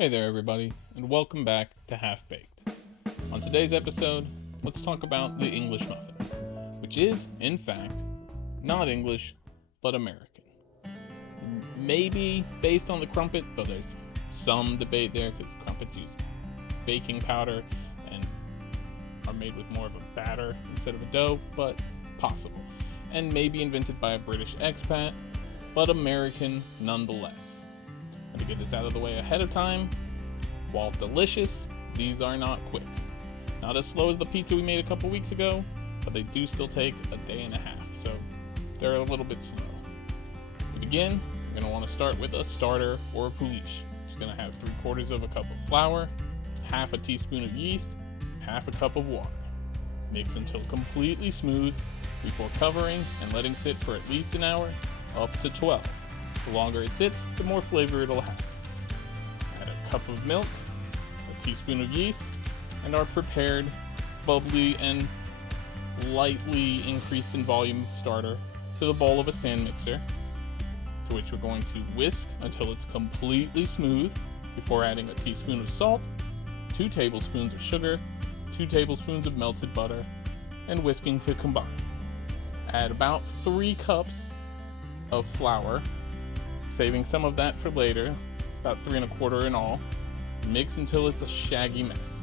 Hey there everybody, and welcome back to Half Baked. On today's episode, let's talk about the English muffin, which is, in fact, not English, but American. Maybe based on the crumpet, though there's some debate there because crumpets use baking powder and are made with more of a batter instead of a dough, but possible. And maybe invented by a British expat, but American nonetheless. And to get this out of the way ahead of time, while delicious, these are not quick. Not as slow as the pizza we made a couple weeks ago, but they do still take a day and a half, so they're a little bit slow. To begin, you're going to want to start with a starter or a pouliche. It's going to have 3/4 of a cup of flour, half a teaspoon of yeast, half a cup of water. Mix until completely smooth before covering and letting sit for at least an hour, up to 12. The longer it sits, the more flavor it'll have. Add a cup of milk, a teaspoon of yeast, and our prepared, bubbly, and lightly increased in volume starter to the bowl of a stand mixer, to which we're going to whisk until it's completely smooth before adding a teaspoon of salt, 2 tablespoons of sugar, 2 tablespoons of melted butter, and whisking to combine. Add about 3 cups of flour, saving some of that for later, about 3 1/4 in all. Mix until it's a shaggy mess.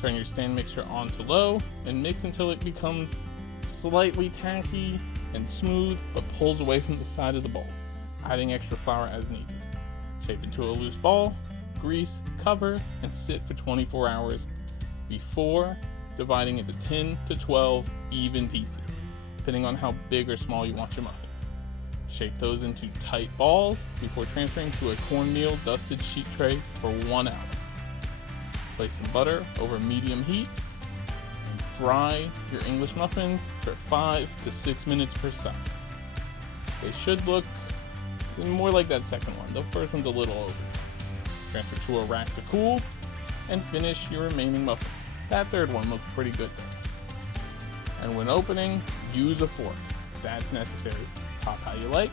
Turn your stand mixer on to low and mix until it becomes slightly tacky and smooth, but pulls away from the side of the bowl, adding extra flour as needed. Shape into a loose ball, grease, cover, and sit for 24 hours before dividing into 10 to 12 even pieces, depending on how big or small you want your muffins. Shape those into tight balls before transferring to a cornmeal dusted sheet tray for 1 hour. Place some butter over medium heat and fry your English muffins for 5 to 6 minutes per side. They should look more like that second one. The first one's a little over. Transfer to a rack to cool and finish your remaining muffins. That third one looked pretty good though. And when opening, use a fork. That's necessary. Pop how you like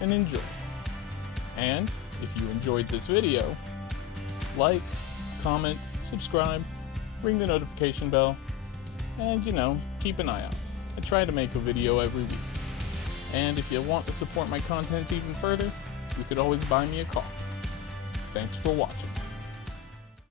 and enjoy. And if you enjoyed this video, like, comment, subscribe, ring the notification bell, and keep an eye out. I try to make a video every week. And if you want to support my content even further, you could always buy me a coffee. Thanks for watching.